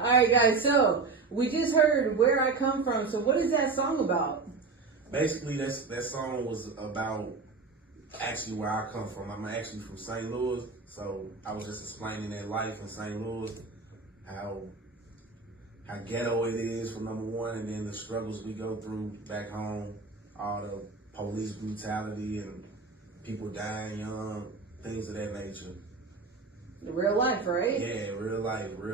All right, guys. So we just heard "Where I Come From." So what is that song about? Basically, that song was about actually where I come from. I'm actually from St. Louis, so I was just explaining that life in St. Louis, how ghetto it is for number one, and then the struggles we go through back home, all the police brutality and people dying young, things of that nature. Real life, right? Yeah, real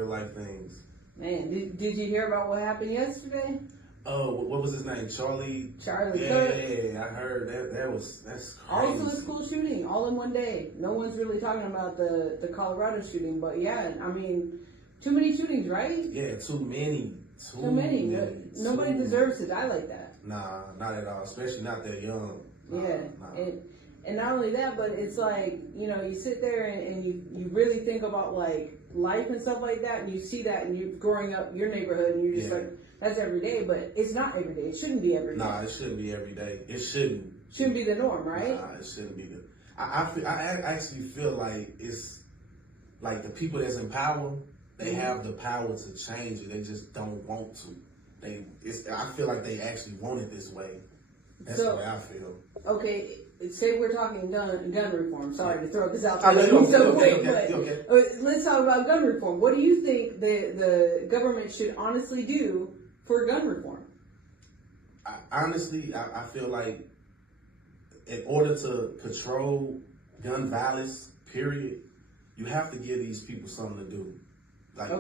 life things. Man, did you hear about what happened yesterday? Oh, what was his name? Charlie. Yeah, I heard that's crazy. Also a school shooting, all in one day. No one's really talking about the Colorado shooting, but yeah, I mean, too many shootings, right? Yeah, too many. Nobody deserves to die like that. Nah, not at all. Especially not that young. Nah, Yeah, nah. And not only that, but it's like, you know, you sit there and you really think about like life and stuff like that, and you see that, and you're growing up your neighborhood, and you're just like, that's every day, but it's not every day. It shouldn't be every day. Nah, it shouldn't be every day. It shouldn't. Shouldn't be the norm, right? Nah, it shouldn't be the. I actually feel like it's like the people that's in power, they have the power to change it. They just don't want to. I feel like they actually want it this way. That's the way I feel. Okay, say we're talking gun reform. Sorry to throw this out there. Okay. Let's talk about gun reform. What do you think the government should honestly do for gun reform? Honestly, I feel like in order to control gun violence, period, you have to give these people something to do. Like,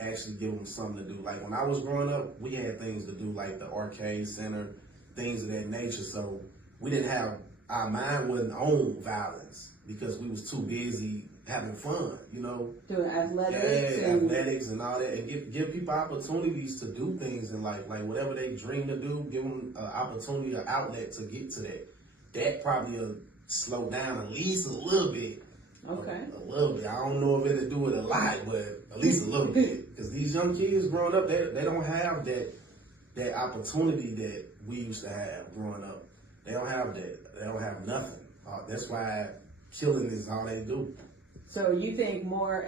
actually give them something to do. Like, when I was growing up, we had things to do, like the arcade center, things of that nature. So we didn't have, our mind wasn't on violence because we was too busy having fun, you know. Doing athletics. Yeah, athletics and all that. And give people opportunities to do things in life. Like, whatever they dream to do, give them an opportunity, an outlet to get to that. That probably will slow down at least a little bit. Okay. A little bit. I don't know if it'll do it a lot, but at least a little bit. Because these young kids growing up, they don't have that opportunity that we used to have growing up. They don't have that. They don't have nothing. That's why killing is all they do. So you think more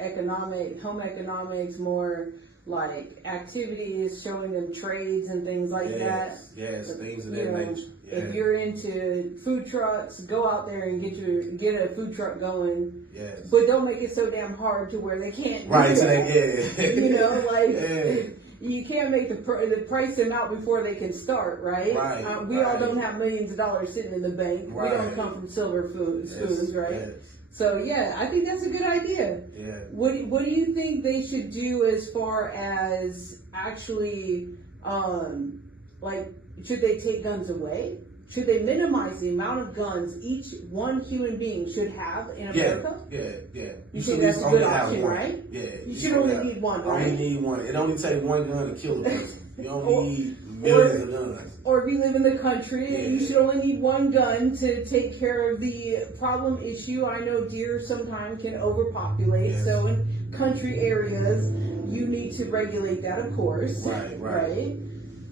home economics, more like activities, showing them trades and things like that? Yes, things of that nature. Yeah. If you're into food trucks, go out there and get a food truck going. Yes. But don't make it so damn hard to where they can't do right, that. So you know, like you can't make the price them out before they can start, right? Right. We all don't have millions of dollars sitting in the bank. Right. We don't come from silver spoons, right? Yes. So yeah, I think that's a good idea. Yeah. What do you think they should do as far as actually, like, should they take guns away? Should they minimize the amount of guns each one human being should have in America? Yeah. You think that's a good option, right? Yeah. You should only need one, right? Only need one. It only takes one gun to kill a person. You don't need millions of guns. Or if you live in the country, you should only need one gun to take care of the problem issue. I know deer sometimes can overpopulate, so in country areas, you need to regulate that, of course. Right?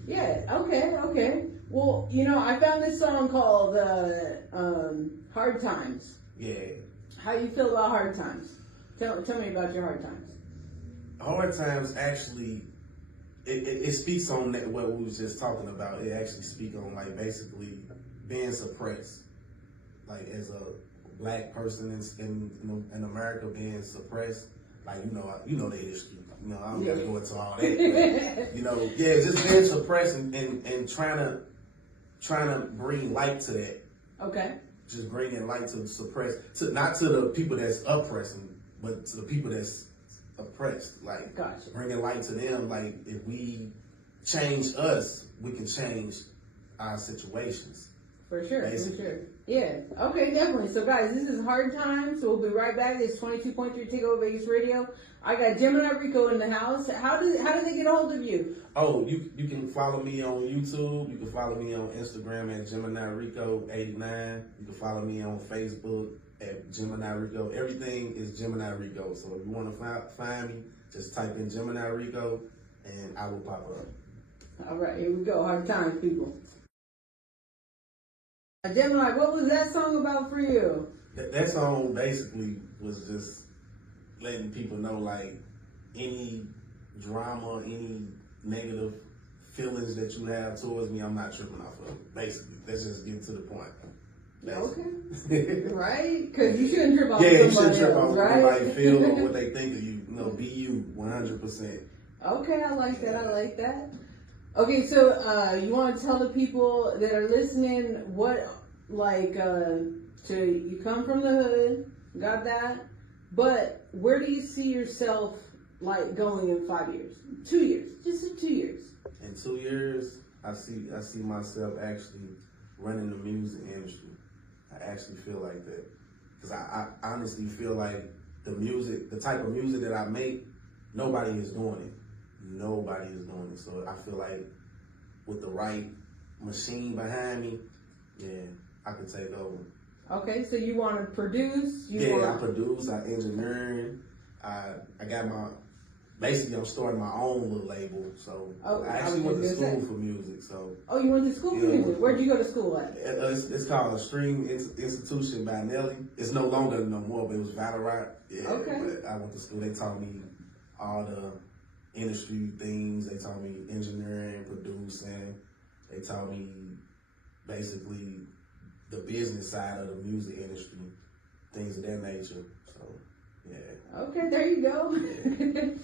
Yeah, okay. Well, you know, I found this song called Hard Times. Yeah. How do you feel about Hard Times? Tell me about your hard times. Hard times actually, it speaks on that, what we was just talking about. It actually speaks on, like, basically being suppressed. Like, as a black person in America being suppressed, like, you know the history. You know, I don't gotta go into all that. But, you know, just being suppressed and trying to bring light to that. Okay. Just bringing light to the suppressed, not to the people that's oppressing, but to the people that's oppressed. Like, gotcha. Bringing light to them. Like, if we change us, we can change our situations. For sure. Yeah. Okay, definitely. So, guys, this is Hard Times. So we'll be right back. This is 22.3 Takeover Vegas Radio. I got Gemini Rico in the house. How do they get a hold of you? Oh, you can follow me on YouTube. You can follow me on Instagram at Gemini Rico 89. You can follow me on Facebook at Gemini Rico. Everything is Gemini Rico. So if you want to find me, just type in Gemini Rico and I will pop up. All right, here we go. Hard Times, people. Gemini, what was that song about for you? That song basically was just letting people know, like, any drama, any negative feelings that you have towards me, I'm not tripping off of it. Basically, let's just get to the point. Okay. Right? Because you shouldn't trip off Yeah, you somebody shouldn't trip else, off what right? somebody feel or what they think of you. You know, be you 100%. Okay, I like that. I like that. Okay, so you want to tell the people that are listening what, like, so you come from the hood, got that, but where do you see yourself, like, going in 5 years? 2 years, just in 2 years. In 2 years, I see myself actually running the music industry. I actually feel like that. Because I honestly feel like the type of music that I make, nobody is doing it. Nobody is doing it. So I feel like with the right machine behind me, yeah, I could take over. Okay, so you want to produce? I produce, I engineering. I got basically I'm starting my own little label. So I actually went to school for music. So you went to school for music? Where'd you go to school at? It's called a string institution by Nelly. It's no longer no more, but it was Valorant. Yeah, okay. But I went to school. They taught me all the industry things. They taught me engineering, producing. They taught me basically the business side of the music industry, things of that nature. So, yeah. Okay, there you go. Yeah.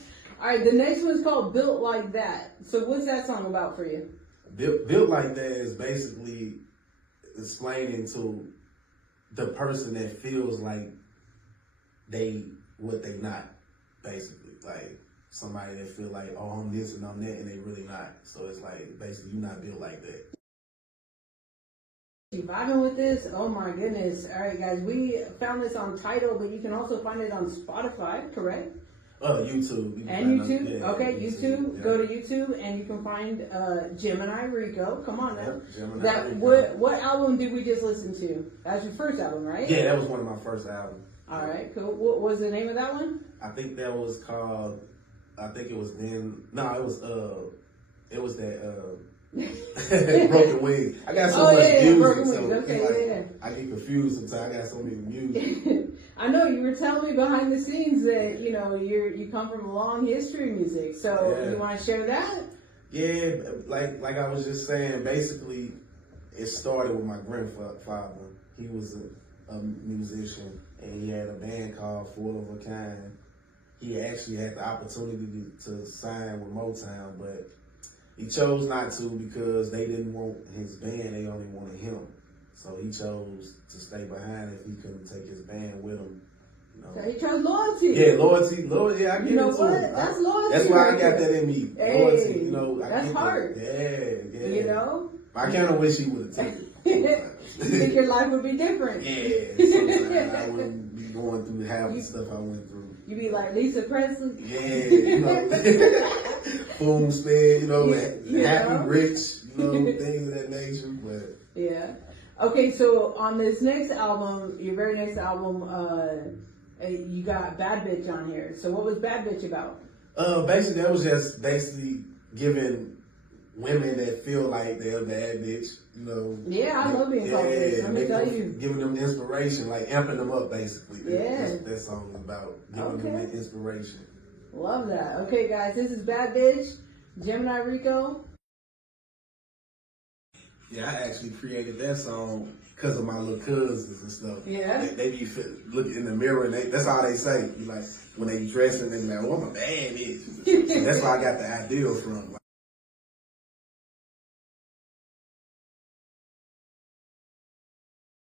All right, the next one's called Built Like That. So what's that song about for you? Built Like That is basically explaining to the person that feels like what they not, basically. Like somebody that feel like, oh, I'm this and I'm that, and they really not. So it's like, basically, you're not built like that. You vibing with this? Oh my goodness. All right, guys, we found this on Tidal, but you can also find it on Spotify, correct? YouTube. And YouTube? Yeah, okay, YouTube. Yeah. Go to YouTube and you can find Gemini Rico. Come on now. Gemini Rico. What album did we just listen to? That was your first album, right? Yeah, that was one of my first albums. All right, cool. What was the name of that one? I think that was called, it was Broken Wings. I got so much music, Broken so Wings. Okay, I get confused sometimes. I got so many music. I know you were telling me behind the scenes that you come from a long history of music. So you want to share that? Yeah, like I was just saying. Basically, it started with my grandfather. He was a musician, and he had a band called Four of a Kind. He actually had the opportunity to sign with Motown, but he chose not to because they didn't want his band, they only wanted him. So he chose to stay behind if he couldn't take his band with him. So he chose loyalty. Yeah, loyalty. Yeah, I get it to it. That's loyalty. That's why I got that in me. Hey, loyalty, that's hard. Yeah. I kind of wish he would have taken it. You think your life would be different? Yeah, sometimes I wouldn't be going through half the stuff I went through. You be like Lisa Presley? Yeah, boom, spin, happy, rich, things of that nature. But yeah. Okay, so on this next album, your very next album, you got Bad Bitch on here. So what was Bad Bitch about? Basically, that was just giving women that feel like they're a bad bitch, Yeah, I love being called bitch. Let me tell you. Giving them inspiration, like amping them up, basically. Yeah. That's what that song is about. Giving them that inspiration. Love that. Okay, guys, this is Bad Bitch, Gemini Rico. Yeah, I actually created that song because of my little cousins and stuff. Yeah. They be looking in the mirror and that's all they say. Like when they dressing, they be like, "Oh, I'm a bad bitch." So that's where I got the idea from.